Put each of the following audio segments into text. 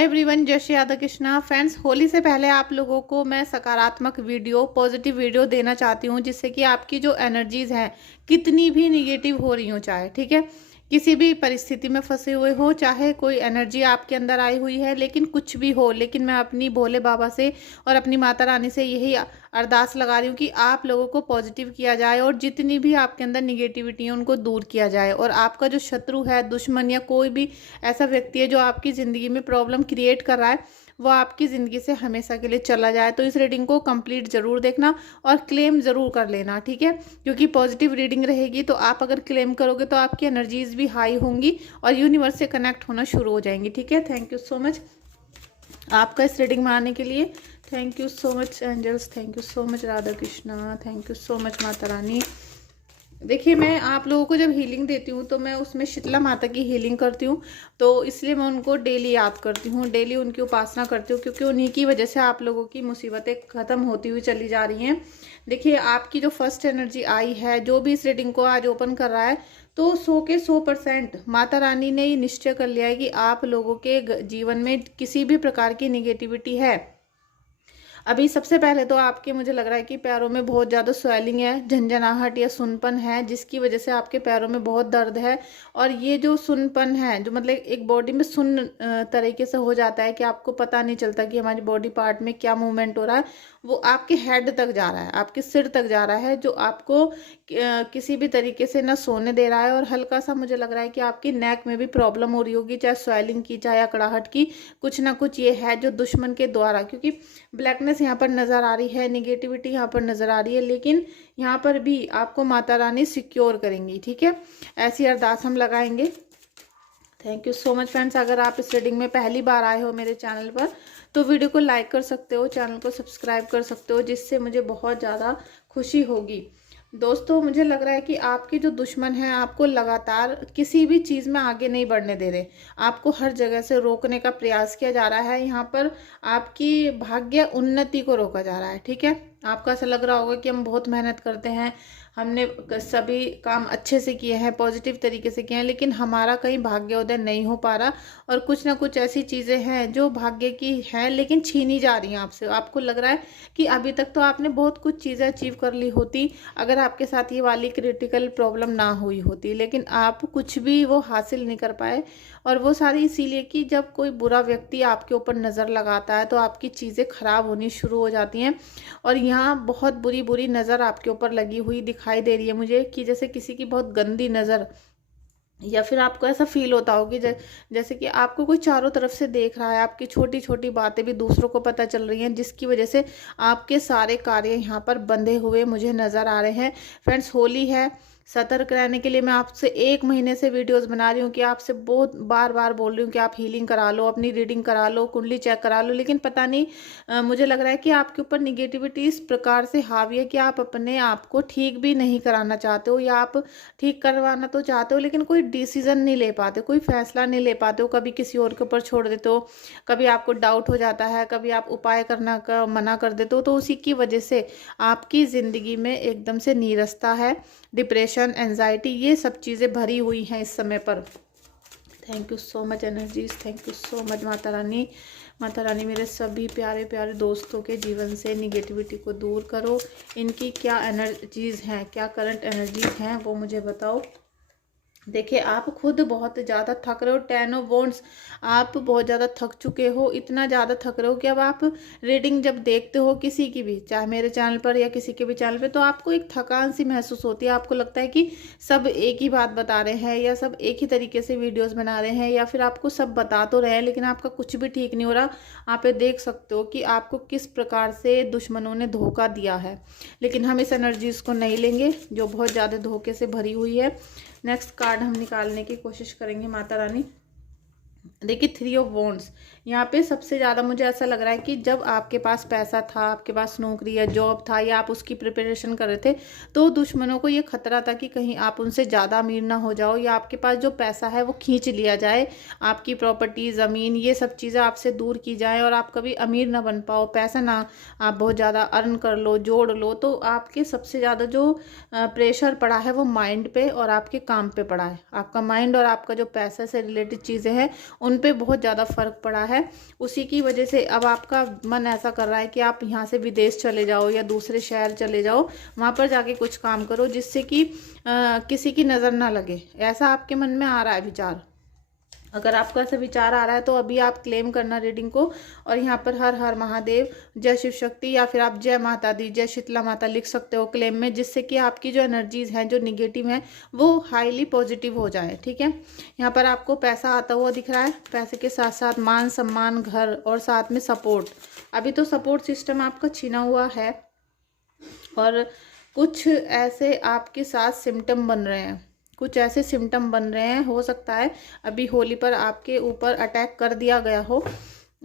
Hi everyone, जय Shri Radha Krishna. Friends, Holi से पहले आप लोगों को मैं सकारात्मक वीडियो, पॉजिटिव वीडियो देना चाहती हूँ, जिससे कि आपकी जो एनर्जीज हैं कितनी भी निगेटिव हो रही हो, चाहे ठीक है किसी भी परिस्थिति में फंसे हुए हो, चाहे कोई एनर्जी आपके अंदर आई हुई है, लेकिन कुछ भी हो, लेकिन मैं अपनी भोले बाबा से और अपनी माता रानी से यही अरदास लगा रही हूँ कि आप लोगों को पॉजिटिव किया जाए और जितनी भी आपके अंदर निगेटिविटी है उनको दूर किया जाए। और आपका जो शत्रु है, दुश्मन या कोई भी ऐसा व्यक्ति है जो आपकी ज़िंदगी में प्रॉब्लम क्रिएट कर रहा है, वो आपकी ज़िंदगी से हमेशा के लिए चला जाए। तो इस रीडिंग को कंप्लीट ज़रूर देखना और क्लेम ज़रूर कर लेना, ठीक है, क्योंकि पॉजिटिव रीडिंग रहेगी तो आप अगर क्लेम करोगे तो आपकी एनर्जीज भी हाई होंगी और यूनिवर्स से कनेक्ट होना शुरू हो जाएंगी। ठीक है, थैंक यू सो मच आपका इस रीडिंग में आने के लिए। Thank you so much angels, thank you so much Radha Krishna, thank you so much Mata Rani. देखिए, मैं आप लोगों को जब हीलिंग देती हूँ तो मैं उसमें शीतला माता की हीलिंग करती हूँ, तो इसलिए मैं उनको डेली याद करती हूँ, डेली उनकी उपासना करती हूँ, क्योंकि उन्हीं की वजह से आप लोगों की मुसीबतें ख़त्म होती हुई चली जा रही हैं। देखिए, आपकी जो फर्स्ट एनर्जी आई है, जो भी इस रीडिंग को आज ओपन कर रहा है, तो 100 के 100% माता रानी ने ये निश्चय कर लिया है कि आप लोगों के जीवन में किसी भी प्रकार की निगेटिविटी है। अभी सबसे पहले तो आपके, मुझे लग रहा है कि पैरों में बहुत ज़्यादा स्वेलिंग है, झंझनाहट या सुनपन है, जिसकी वजह से आपके पैरों में बहुत दर्द है। और ये जो सुनपन है, जो मतलब एक बॉडी में सुन तरीके से हो जाता है कि आपको पता नहीं चलता कि हमारी बॉडी पार्ट में क्या मूवमेंट हो रहा है, वो आपके हेड तक जा रहा है, आपके सिर तक जा रहा है, जो आपको किसी भी तरीके से ना सोने दे रहा है। और हल्का सा मुझे लग रहा है कि आपकी नेक में भी प्रॉब्लम हो रही होगी, चाहे स्वेलिंग की, चाहे अकड़ाहट की, कुछ ना कुछ ये है जो दुश्मन के द्वारा, क्योंकि ब्लैकनेस यहाँ पर नज़र आ रही है, निगेटिविटी यहाँ पर नज़र आ रही है, लेकिन यहाँ पर भी आपको माता रानी सिक्योर करेंगी। ठीक है, ऐसी अरदास हम लगाएंगे। Thank you so much friends. अगर आप इस रीडिंग में पहली बार आए हो मेरे चैनल पर, तो वीडियो को लाइक कर सकते हो, चैनल को सब्सक्राइब कर सकते हो, जिससे मुझे बहुत ज़्यादा खुशी होगी। दोस्तों, मुझे लग रहा है कि आपके जो दुश्मन हैं आपको लगातार किसी भी चीज़ में आगे नहीं बढ़ने दे रहे, आपको हर जगह से रोकने का प्रयास किया जा रहा है। यहाँ पर आपकी भाग्य उन्नति को रोका जा रहा है। ठीक है, आपको ऐसा लग रहा होगा कि हम बहुत मेहनत करते हैं, हमने सभी काम अच्छे से किए हैं, पॉजिटिव तरीके से किए हैं, लेकिन हमारा कहीं भाग्योदय नहीं हो पा रहा। और कुछ ना कुछ ऐसी चीज़ें हैं जो भाग्य की हैं लेकिन छीनी जा रही हैं आपसे। आपको लग रहा है कि अभी तक तो आपने बहुत कुछ चीज़ें अचीव कर ली होती अगर आपके साथ ये वाली क्रिटिकल प्रॉब्लम ना हुई होती, लेकिन आप कुछ भी वो हासिल नहीं कर पाए। और वो सारी इसीलिए कि जब कोई बुरा व्यक्ति आपके ऊपर नज़र लगाता है तो आपकी चीज़ें ख़राब होनी शुरू हो जाती हैं। और यहाँ बहुत बुरी बुरी नज़र आपके ऊपर लगी हुई दिखाई दे रही है मुझे, कि जैसे किसी की बहुत गंदी नज़र, या फिर आपको ऐसा फील होता होगी जैसे कि आपको कोई चारों तरफ से देख रहा है, आपकी छोटी छोटी बातें भी दूसरों को पता चल रही हैं, जिसकी वजह से आपके सारे कार्य यहाँ पर बंधे हुए मुझे नज़र आ रहे हैं। फ्रेंड्स, होली है, सतर्क रहने के लिए मैं आपसे 1 महीने से वीडियोस बना रही हूँ, कि आपसे बहुत बार बार बोल रही हूँ कि आप हीलिंग करा लो, अपनी रीडिंग करा लो, कुंडली चेक करा लो, लेकिन पता नहीं, मुझे लग रहा है कि आपके ऊपर निगेटिविटी इस प्रकार से हावी है कि आप अपने आप को ठीक भी नहीं कराना चाहते हो, या आप ठीक करवाना तो चाहते हो लेकिन कोई डिसीजन नहीं ले पाते, कोई फैसला नहीं ले पाते हो, कभी किसी और के ऊपर छोड़ देते हो, कभी आपको डाउट हो जाता है, कभी आप उपाय करना का मना कर देते हो। तो उसी की वजह से आपकी ज़िंदगी में एकदम से नीरसता है, डिप्रेशन, एंजाइटी, ये सब चीज़ें भरी हुई हैं इस समय पर। Thank you so much energies, thank you so much Mata रानी। माता रानी, मेरे सभी प्यारे प्यारे दोस्तों के जीवन से निगेटिविटी को दूर करो। इनकी क्या एनर्जीज हैं, क्या करंट एनर्जीज हैं, वो मुझे बताओ। देखिए, आप खुद बहुत ज़्यादा थक रहे हो, 10 ऑफ वॉन्ड्स, आप बहुत ज़्यादा थक चुके हो, इतना ज़्यादा थक रहे हो कि अब आप रीडिंग जब देखते हो किसी की भी, चाहे मेरे चैनल पर या किसी के भी चैनल पे, तो आपको एक थकान सी महसूस होती है। आपको लगता है कि सब एक ही बात बता रहे हैं, या सब एक ही तरीके से वीडियोज़ बना रहे हैं, या फिर आपको सब बता तो रहे हैं लेकिन आपका कुछ भी ठीक नहीं हो रहा। आप ये देख सकते हो कि आपको किस प्रकार से दुश्मनों ने धोखा दिया है, लेकिन हम इस एनर्जीज़ को नहीं लेंगे जो बहुत ज़्यादा धोखे से भरी हुई है। नेक्स्ट कार्ड हम निकालने की कोशिश करेंगे माता रानी। देखिए, 3 ऑफ वॉन्ड्स, यहाँ पे सबसे ज़्यादा मुझे ऐसा लग रहा है कि जब आपके पास पैसा था, आपके पास नौकरी या जॉब था, या आप उसकी प्रिपरेशन कर रहे थे, तो दुश्मनों को ये खतरा था कि कहीं आप उनसे ज़्यादा अमीर ना हो जाओ, या आपके पास जो पैसा है वो खींच लिया जाए, आपकी प्रॉपर्टी, ज़मीन, ये सब चीज़ें आपसे दूर की जाए और आप कभी अमीर ना बन पाओ, पैसा ना आप बहुत ज़्यादा अर्न कर लो, जोड़ लो। तो आपके सबसे ज़्यादा जो प्रेशर पड़ा है वो माइंड पे और आपके काम पे पड़ा है। आपका माइंड और आपका जो पैसा से रिलेटेड चीज़ें हैं उन पे बहुत ज़्यादा फ़र्क पड़ा है। उसी की वजह से अब आपका मन ऐसा कर रहा है कि आप यहाँ से विदेश चले जाओ या दूसरे शहर चले जाओ, वहाँ पर जाके कुछ काम करो जिससे कि किसी की नज़र ना लगे। ऐसा आपके मन में आ रहा है विचार। अगर आपका ऐसा विचार आ रहा है तो अभी आप क्लेम करना रीडिंग को, और यहाँ पर हर हर महादेव, जय शिव शक्ति, या फिर आप जय माता दी, जय शीतला माता लिख सकते हो क्लेम में, जिससे कि आपकी जो एनर्जीज हैं जो निगेटिव हैं वो हाईली पॉजिटिव हो जाए। ठीक है, यहाँ पर आपको पैसा आता हुआ दिख रहा है, पैसे के साथ साथ मान सम्मान, घर और साथ में सपोर्ट। अभी तो सपोर्ट सिस्टम आपका छीना हुआ है और कुछ ऐसे आपके साथ सिम्टम बन रहे हैं, कुछ ऐसे सिम्टम बन रहे हैं। हो सकता है अभी होली पर आपके ऊपर अटैक कर दिया गया हो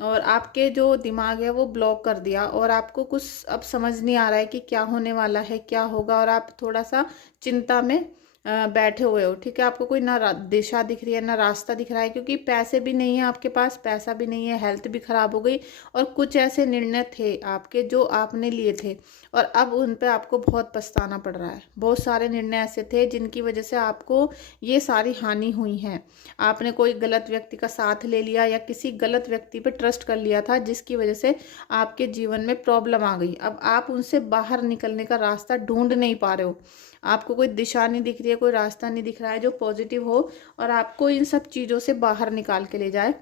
और आपके जो दिमाग है वो ब्लॉक कर दिया, और आपको कुछ अब समझ नहीं आ रहा है कि क्या होने वाला है, क्या होगा, और आप थोड़ा सा चिंता में बैठे हुए हो। ठीक है, आपको कोई ना दिशा दिख रही है ना रास्ता दिख रहा है, क्योंकि पैसे भी नहीं है आपके पास, पैसा भी नहीं है, हेल्थ भी खराब हो गई, और कुछ ऐसे निर्णय थे आपके जो आपने लिए थे और अब उन पे आपको बहुत पछताना पड़ रहा है। बहुत सारे निर्णय ऐसे थे जिनकी वजह से आपको ये सारी हानि हुई है। आपने कोई गलत व्यक्ति का साथ ले लिया या किसी गलत व्यक्ति पे ट्रस्ट कर लिया था, जिसकी वजह से आपके जीवन में प्रॉब्लम आ गई। अब आप उनसे बाहर निकलने का रास्ता ढूंढ नहीं पा रहे हो, आपको कोई दिशा नहीं दिख रही है, कोई रास्ता नहीं दिख रहा है जो पॉजिटिव हो और आपको इन सब चीज़ों से बाहर निकाल के ले जाए।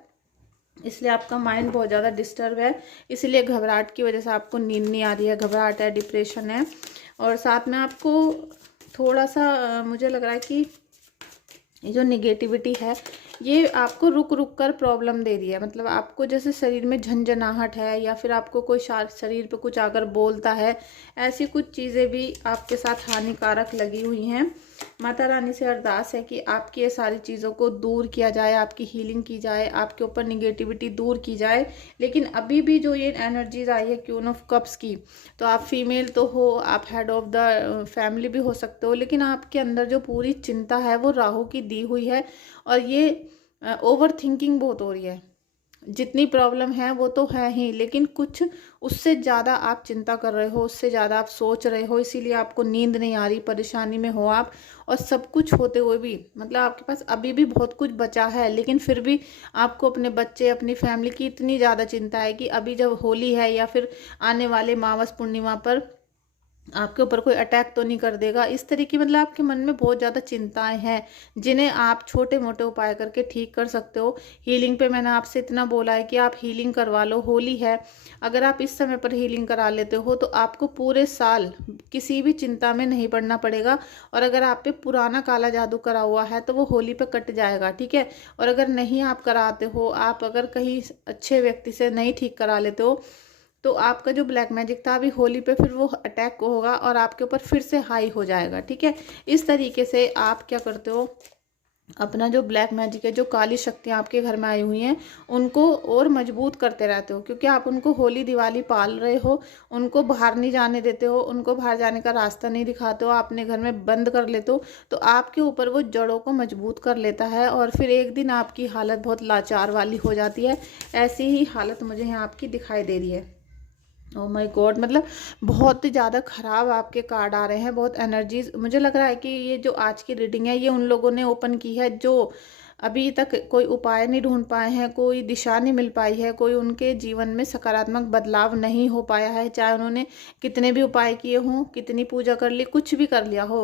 इसलिए आपका माइंड बहुत ज़्यादा डिस्टर्ब है, इसलिए घबराहट की वजह से आपको नींद नहीं आ रही है, घबराहट है, डिप्रेशन है, और साथ में आपको थोड़ा सा मुझे लग रहा है कि ये जो निगेटिविटी है ये आपको रुक रुक कर प्रॉब्लम दे रही है। मतलब आपको जैसे शरीर में झंझनाहट है, या फिर आपको कोई शरीर पे कुछ आकर बोलता है, ऐसी कुछ चीज़ें भी आपके साथ हानिकारक लगी हुई हैं। माता रानी से अरदास है कि आपकी ये सारी चीज़ों को दूर किया जाए, आपकी हीलिंग की जाए, आपके ऊपर निगेटिविटी दूर की जाए। लेकिन अभी भी जो ये एनर्जीज आई है क्वीन ऑफ कप्स की, तो आप फीमेल तो हो, आप हेड ऑफ द फैमिली भी हो सकते हो, लेकिन आपके अंदर जो पूरी चिंता है वो राहु की दी हुई है, और ये ओवर थिंकिंग बहुत हो रही है। जितनी प्रॉब्लम है वो तो है ही, लेकिन कुछ उससे ज़्यादा आप चिंता कर रहे हो, उससे ज़्यादा आप सोच रहे हो, इसीलिए आपको नींद नहीं आ रही, परेशानी में हो आप। और सब कुछ होते हुए भी मतलब आपके पास अभी भी बहुत कुछ बचा है, लेकिन फिर भी आपको अपने बच्चे, अपनी फैमिली की इतनी ज़्यादा चिंता है कि अभी जब होली है या फिर आने वाले मावस पूर्णिमा पर आपके ऊपर कोई अटैक तो नहीं कर देगा। इस तरीके मतलब आपके मन में बहुत ज़्यादा चिंताएं हैं, जिन्हें आप छोटे मोटे उपाय करके ठीक कर सकते हो। हीलिंग पे मैंने आपसे इतना बोला है कि आप हीलिंग करवा लो, होली है, अगर आप इस समय पर हीलिंग करा लेते हो तो आपको पूरे साल किसी भी चिंता में नहीं पड़ना पड़ेगा। और अगर आप पे पुराना काला जादू करा हुआ है तो वो होली पे कट जाएगा। ठीक है, और अगर नहीं आप कराते हो, आप अगर कहीं अच्छे व्यक्ति से नहीं ठीक करा लेते हो, तो आपका जो ब्लैक मैजिक था अभी होली पे फिर वो अटैक होगा और आपके ऊपर फिर से हाई हो जाएगा। ठीक है, इस तरीके से आप क्या करते हो, अपना जो ब्लैक मैजिक है, जो काली शक्तियाँ आपके घर में आई हुई हैं, उनको और मजबूत करते रहते हो, क्योंकि आप उनको होली दिवाली पाल रहे हो, उनको बाहर नहीं जाने देते हो, उनको बाहर जाने का रास्ता नहीं दिखाते हो, अपने घर में बंद कर लेते हो, तो आपके ऊपर वो जड़ों को मजबूत कर लेता है और फिर एक दिन आपकी हालत बहुत लाचार वाली हो जाती है। ऐसी ही हालत मुझे यहाँ आपकी दिखाई दे रही है। ओह माय गॉड, मतलब बहुत ही ज़्यादा ख़राब आपके कार्ड आ रहे हैं, बहुत एनर्जीज। मुझे लग रहा है कि ये जो आज की रीडिंग है ये उन लोगों ने ओपन की है जो अभी तक कोई उपाय नहीं ढूंढ पाए हैं, कोई दिशा नहीं मिल पाई है, कोई उनके जीवन में सकारात्मक बदलाव नहीं हो पाया है। चाहे उन्होंने कितने भी उपाय किए हों, कितनी पूजा कर ली, कुछ भी कर लिया हो,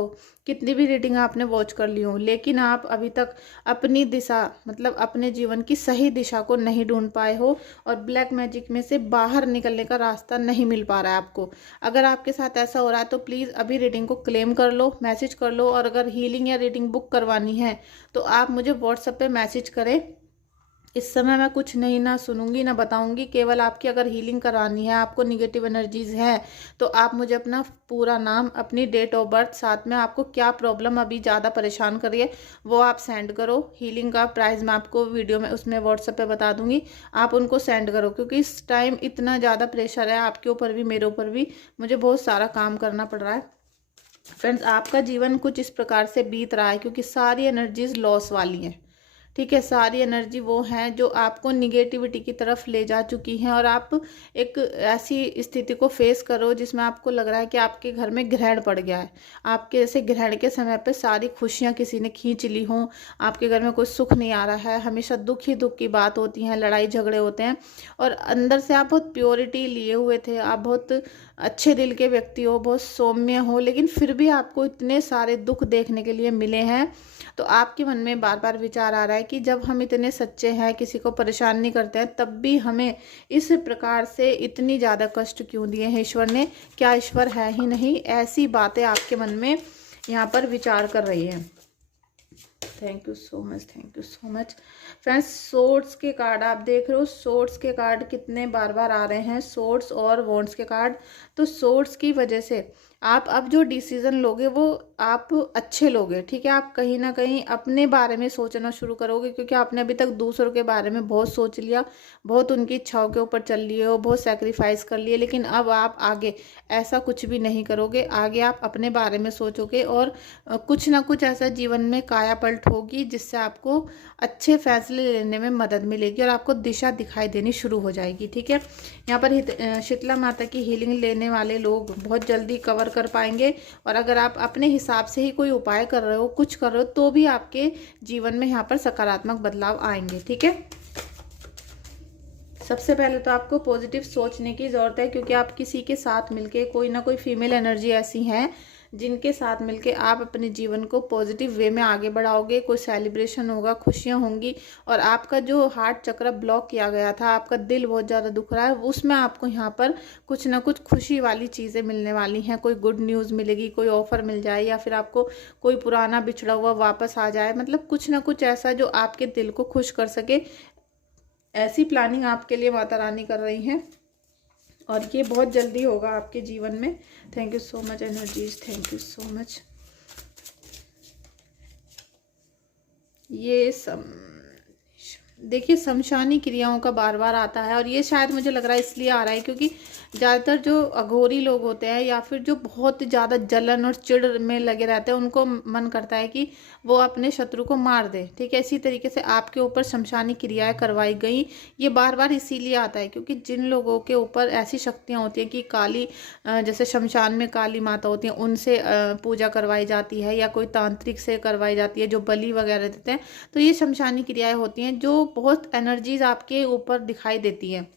कितनी भी रीडिंग आपने वॉच कर ली हो, लेकिन आप अभी तक अपनी दिशा मतलब अपने जीवन की सही दिशा को नहीं ढूंढ पाए हो और ब्लैक मैजिक में से बाहर निकलने का रास्ता नहीं मिल पा रहा है आपको। अगर आपके साथ ऐसा हो रहा है तो प्लीज़ अभी रीडिंग को क्लेम कर लो, मैसेज कर लो, और अगर हीलिंग या रीडिंग बुक करवानी है तो आप मुझे व्हाट्सएप पे मैसेज करें। इस समय मैं कुछ नहीं ना सुनूंगी ना बताऊंगी, केवल आपकी अगर हीलिंग करानी है, आपको निगेटिव एनर्जीज हैं, तो आप मुझे अपना पूरा नाम, अपनी डेट ऑफ बर्थ, साथ में आपको क्या प्रॉब्लम अभी ज़्यादा परेशान कर रही है वो आप सेंड करो। हीलिंग का प्राइस मैं आपको वीडियो में उसमें व्हाट्सएप पे बता दूंगी, आप उनको सेंड करो, क्योंकि इस टाइम इतना ज़्यादा प्रेशर है आपके ऊपर भी, मेरे ऊपर भी, मुझे बहुत सारा काम करना पड़ रहा है। फ्रेंड्स, आपका जीवन कुछ इस प्रकार से बीत रहा है क्योंकि सारी एनर्जीज लॉस वाली हैं। ठीक है, सारी एनर्जी वो है जो आपको निगेटिविटी की तरफ ले जा चुकी हैं, और आप एक ऐसी स्थिति को फेस करो जिसमें आपको लग रहा है कि आपके घर में ग्रहण पड़ गया है। आपके जैसे ग्रहण के समय पे सारी खुशियां किसी ने खींच ली हों, आपके घर में कोई सुख नहीं आ रहा है, हमेशा दुख ही दुख की बात होती है, लड़ाई झगड़े होते हैं, और अंदर से आप बहुत प्योरिटी लिए हुए थे, आप बहुत अच्छे दिल के व्यक्ति हो, बहुत सौम्य हो, लेकिन फिर भी आपको इतने सारे दुख देखने के लिए मिले हैं। तो आपके मन में बार बार विचार आ रहा है कि जब हम इतने सच्चे हैं, किसी को परेशान नहीं करते हैं, तब भी हमें इस प्रकार से इतनी ज़्यादा कष्ट क्यों दिए हैं ईश्वर ने? क्या ईश्वर है ही नहीं? ऐसी बातें आपके मन में यहाँ पर विचार कर रही है। Thank you so much, thank you so much. Friends, swords के कार्ड आप देख रहे हो, सोर्ड्स के कार्ड कितने बार बार आ रहे हैं, सोर्ड्स और वॉन्ड्स के कार्ड। तो सोर्ड्स की वजह से आप अब जो डिसीजन लोगे वो आप अच्छे लोगे, ठीक है। आप कहीं ना कहीं अपने बारे में सोचना शुरू करोगे, क्योंकि आपने अभी तक दूसरों के बारे में बहुत सोच लिया, बहुत उनकी इच्छाओं के ऊपर चल लिए हो, बहुत सेक्रीफाइस कर लिए, लेकिन अब आप आगे ऐसा कुछ भी नहीं करोगे। आगे आप अपने बारे में सोचोगे, और कुछ ना कुछ ऐसा जीवन में काया पलट होगी जिससे आपको अच्छे फैसले लेने में मदद मिलेगी, और आपको दिशा दिखाई देनी शुरू हो जाएगी, ठीक है। यहाँ पर शीतला माता की हीलिंग लेने वाले लोग बहुत जल्दी कवर कर पाएंगे, और अगर आप अपने हिसाब से ही कोई उपाय कर रहे हो, कुछ कर रहे हो, तो भी आपके जीवन में यहाँ पर सकारात्मक बदलाव आएंगे, ठीक है। सबसे पहले तो आपको पॉजिटिव सोचने की ज़रूरत है, क्योंकि आप किसी के साथ मिलके, कोई ना कोई फीमेल एनर्जी ऐसी हैं जिनके साथ मिलके आप अपने जीवन को पॉजिटिव वे में आगे बढ़ाओगे। कोई सेलिब्रेशन होगा, खुशियां होंगी, और आपका जो हार्ट चक्र ब्लॉक किया गया था, आपका दिल बहुत ज़्यादा दुख रहा है, उसमें आपको यहाँ पर कुछ ना कुछ खुशी वाली चीज़ें मिलने वाली हैं। कोई गुड न्यूज़ मिलेगी, कोई ऑफर मिल जाए, या फिर आपको कोई पुराना बिछड़ा हुआ वापस आ जाए, मतलब कुछ ना कुछ ऐसा जो आपके दिल को खुश कर सके, ऐसी प्लानिंग आपके लिए माता रानी कर रही हैं, और ये बहुत जल्दी होगा आपके जीवन में। Thank you so much energies, thank you so much. ये देखिए, शमशानी क्रियाओं का बार बार आता है, और ये शायद मुझे लग रहा है इसलिए आ रहा है क्योंकि ज़्यादातर जो अघोरी लोग होते हैं, या फिर जो बहुत ज़्यादा जलन और चिढ़ में लगे रहते हैं, उनको मन करता है कि वो अपने शत्रु को मार दे, ठीक है। इसी तरीके से आपके ऊपर शमशानी क्रियाएं करवाई गई। ये बार बार इसीलिए आता है क्योंकि जिन लोगों के ऊपर ऐसी शक्तियाँ होती हैं कि काली, जैसे शमशान में काली माता होती हैं, उनसे पूजा करवाई जाती है, या कोई तांत्रिक से करवाई जाती है जो बलि वगैरह देते हैं, तो ये शमशानी क्रियाएं होती हैं जो बहुत एनर्जीज आपके ऊपर दिखाई देती हैं।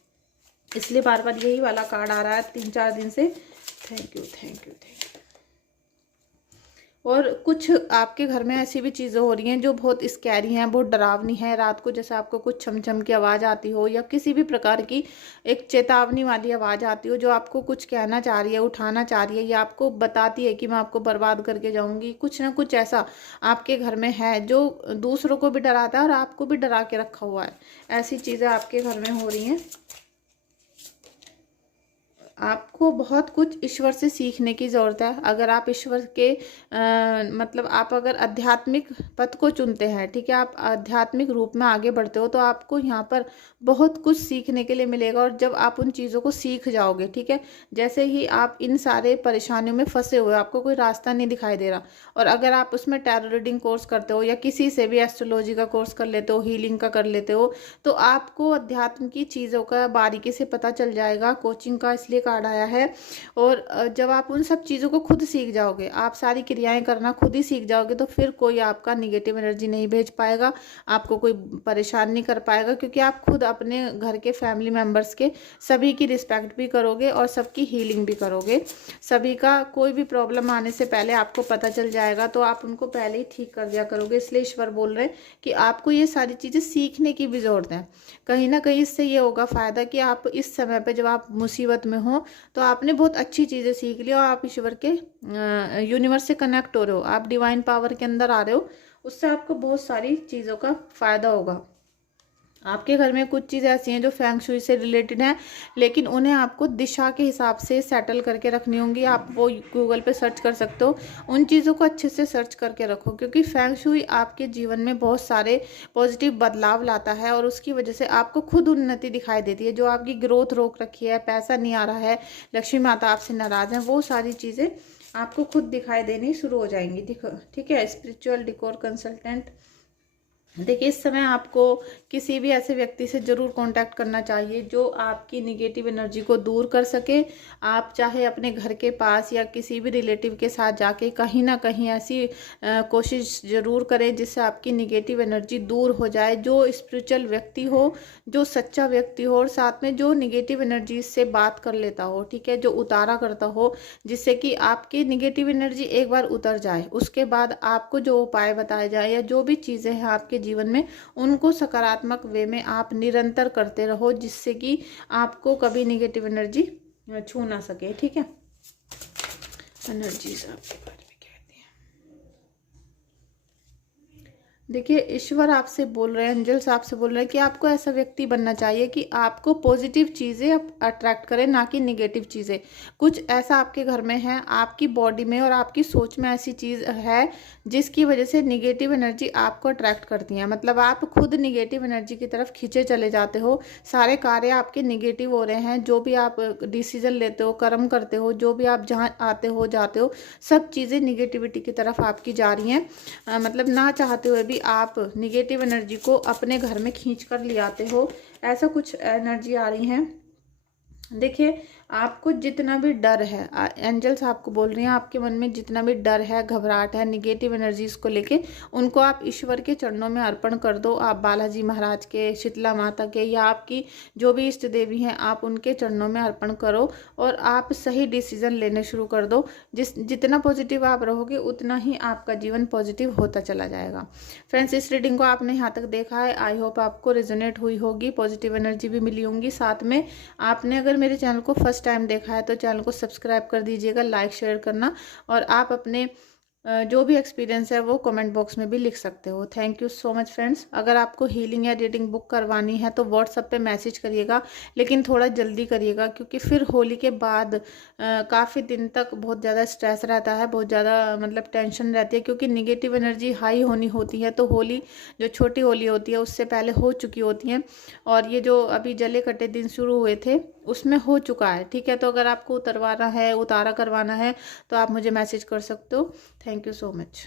इसलिए बार बार यही वाला कार्ड आ रहा है 3-4 दिन से। Thank you, thank you, thank you. और कुछ आपके घर में ऐसी भी चीज़ें हो रही हैं जो बहुत स्कैरी हैं, बहुत डरावनी है। रात को जैसे आपको कुछ छम की आवाज़ आती हो, या किसी भी प्रकार की एक चेतावनी वाली आवाज़ आती हो जो आपको कुछ कहना चाह रही है, उठाना चाह रही है, या आपको बताती है कि मैं आपको बर्बाद करके जाऊंगी। कुछ ना कुछ ऐसा आपके घर में है जो दूसरों को भी डराता है और आपको भी डरा के रखा हुआ है। ऐसी चीज़ें आपके घर में हो रही हैं। आपको बहुत कुछ ईश्वर से सीखने की ज़रूरत है। अगर आप ईश्वर के मतलब आप अगर आध्यात्मिक पथ को चुनते हैं, ठीक है, आप आध्यात्मिक रूप में आगे बढ़ते हो, तो आपको यहाँ पर बहुत कुछ सीखने के लिए मिलेगा। और जब आप उन चीज़ों को सीख जाओगे, ठीक है, जैसे ही आप इन सारे परेशानियों में फंसे हुए, आपको कोई रास्ता नहीं दिखाई दे रहा, और अगर आप उसमें टैरो रीडिंग कोर्स करते हो, या किसी से भी एस्ट्रोलॉजी का कोर्स कर लेते हो, हीलिंग का कर लेते हो, तो आपको अध्यात्म की चीज़ों का बारीकी से पता चल जाएगा। कोचिंग का इसलिए कार्ड आया है। और जब आप उन सब चीज़ों को खुद सीख जाओगे, आप सारी क्रियाएं करना खुद ही सीख जाओगे, तो फिर कोई आपका निगेटिव एनर्जी नहीं भेज पाएगा, आपको कोई परेशान नहीं कर पाएगा, क्योंकि आप खुद अपने घर के फैमिली मेम्बर्स के सभी की रिस्पेक्ट भी करोगे और सबकी हीलिंग भी करोगे। सभी का कोई भी प्रॉब्लम आने से पहले आपको पता चल जाएगा, तो आप उनको पहले ही ठीक कर दिया करोगे। इसलिए ईश्वर बोल रहे हैं कि आपको ये सारी चीज़ें सीखने की भी ज़रूरत है। कहीं ना कहीं इससे ये होगा फ़ायदा कि आप इस समय पे जब आप मुसीबत में हो, तो आपने बहुत अच्छी चीज़ें सीख ली, और आप ईश्वर के यूनिवर्स से कनेक्ट हो रहे हो, आप डिवाइन पावर के अंदर आ रहे हो, उससे आपको बहुत सारी चीज़ों का फ़ायदा होगा। आपके घर में कुछ चीज़ें ऐसी हैं जो फेंग शुई से रिलेटेड हैं, लेकिन उन्हें आपको दिशा के हिसाब से सेटल करके रखनी होंगी। आप वो गूगल पे सर्च कर सकते हो, उन चीज़ों को अच्छे से सर्च करके रखो, क्योंकि फेंग शुई आपके जीवन में बहुत सारे पॉजिटिव बदलाव लाता है, और उसकी वजह से आपको खुद उन्नति दिखाई देती है। जो आपकी ग्रोथ रोक रखी है, पैसा नहीं आ रहा है, लक्ष्मी माता आपसे नाराज़ हैं, वो सारी चीज़ें आपको खुद दिखाई देनी शुरू हो जाएंगी। ठीक है। स्पिरिचुअल डिकोर कंसल्टेंट देखिए, इस समय आपको किसी भी ऐसे व्यक्ति से ज़रूर कांटेक्ट करना चाहिए जो आपकी निगेटिव एनर्जी को दूर कर सके। आप चाहे अपने घर के पास या किसी भी रिलेटिव के साथ जाके कहीं ना कहीं ऐसी कोशिश ज़रूर करें जिससे आपकी निगेटिव एनर्जी दूर हो जाए। जो स्पिरिचुअल व्यक्ति हो, जो सच्चा व्यक्ति हो और साथ में जो निगेटिव एनर्जी से बात कर लेता हो, ठीक है, जो उतारा करता हो, जिससे कि आपकी निगेटिव एनर्जी एक बार उतर जाए। उसके बाद आपको जो उपाय बताए जाए या जो भी चीज़ें हैं आपके जीवन में, उनको सकारात्मक वे में आप निरंतर करते रहो, जिससे कि आपको कभी निगेटिव एनर्जी छू ना सके। ठीक है, एनर्जीज आपके बारे में कहती हैं। देखिए, ईश्वर आपसे बोल रहे हैं, एंजल्स आपसे बोल रहे हैं कि आपको ऐसा व्यक्ति बनना चाहिए कि आपको पॉजिटिव चीज़ें अट्रैक्ट करें, ना कि निगेटिव चीज़ें। कुछ ऐसा आपके घर में है, आपकी बॉडी में और आपकी सोच में ऐसी चीज़ है जिसकी वजह से निगेटिव एनर्जी आपको अट्रैक्ट करती है। मतलब आप खुद निगेटिव एनर्जी की तरफ खींचे चले जाते हो। सारे कार्य आपके निगेटिव हो रहे हैं। जो भी आप डिसीजन लेते हो, कर्म करते हो, जो भी आप जहाँ आते हो जाते हो, सब चीज़ें निगेटिविटी की तरफ आपकी जा रही हैं। मतलब ना चाहते हुए भी आप निगेटिव एनर्जी को अपने घर में खींच कर ले आते हो। ऐसा कुछ एनर्जी आ रही है। देखिए, आपको जितना भी डर है, एंजल्स आपको बोल रही हैं, आपके मन में जितना भी डर है, घबराहट है निगेटिव एनर्जीज को लेके, उनको आप ईश्वर के चरणों में अर्पण कर दो। आप बालाजी महाराज के, शीतला माता के या आपकी जो भी इष्ट देवी हैं, आप उनके चरणों में अर्पण करो और आप सही डिसीजन लेने शुरू कर दो। जितना पॉजिटिव आप रहोगे उतना ही आपका जीवन पॉजिटिव होता चला जाएगा। फ्रेंड्स, इस रीडिंग को आपने यहाँ तक देखा है, आई होप आपको रेजोनेट हुई होगी, पॉजिटिव एनर्जी भी मिली होंगी। साथ में आपने अगर मेरे चैनल को फर्स्ट टाइम देखा है तो चैनल को सब्सक्राइब कर दीजिएगा, लाइक शेयर करना, और आप अपने जो भी एक्सपीरियंस है वो कमेंट बॉक्स में भी लिख सकते हो। Thank you so much friends. अगर आपको हीलिंग या रीडिंग बुक करवानी है तो व्हाट्सएप पे मैसेज करिएगा, लेकिन थोड़ा जल्दी करिएगा, क्योंकि फिर होली के बाद काफ़ी दिन तक बहुत ज़्यादा स्ट्रेस रहता है, बहुत ज़्यादा मतलब टेंशन रहती है, क्योंकि निगेटिव एनर्जी हाई होनी होती है। तो होली, जो छोटी होली होती है, उससे पहले हो चुकी होती हैं, और ये जो अभी जले कटे दिन शुरू हुए थे उसमें हो चुका है। ठीक है, तो अगर आपको उतारा करवाना है तो आप मुझे मैसेज कर सकते हो। Thank you so much.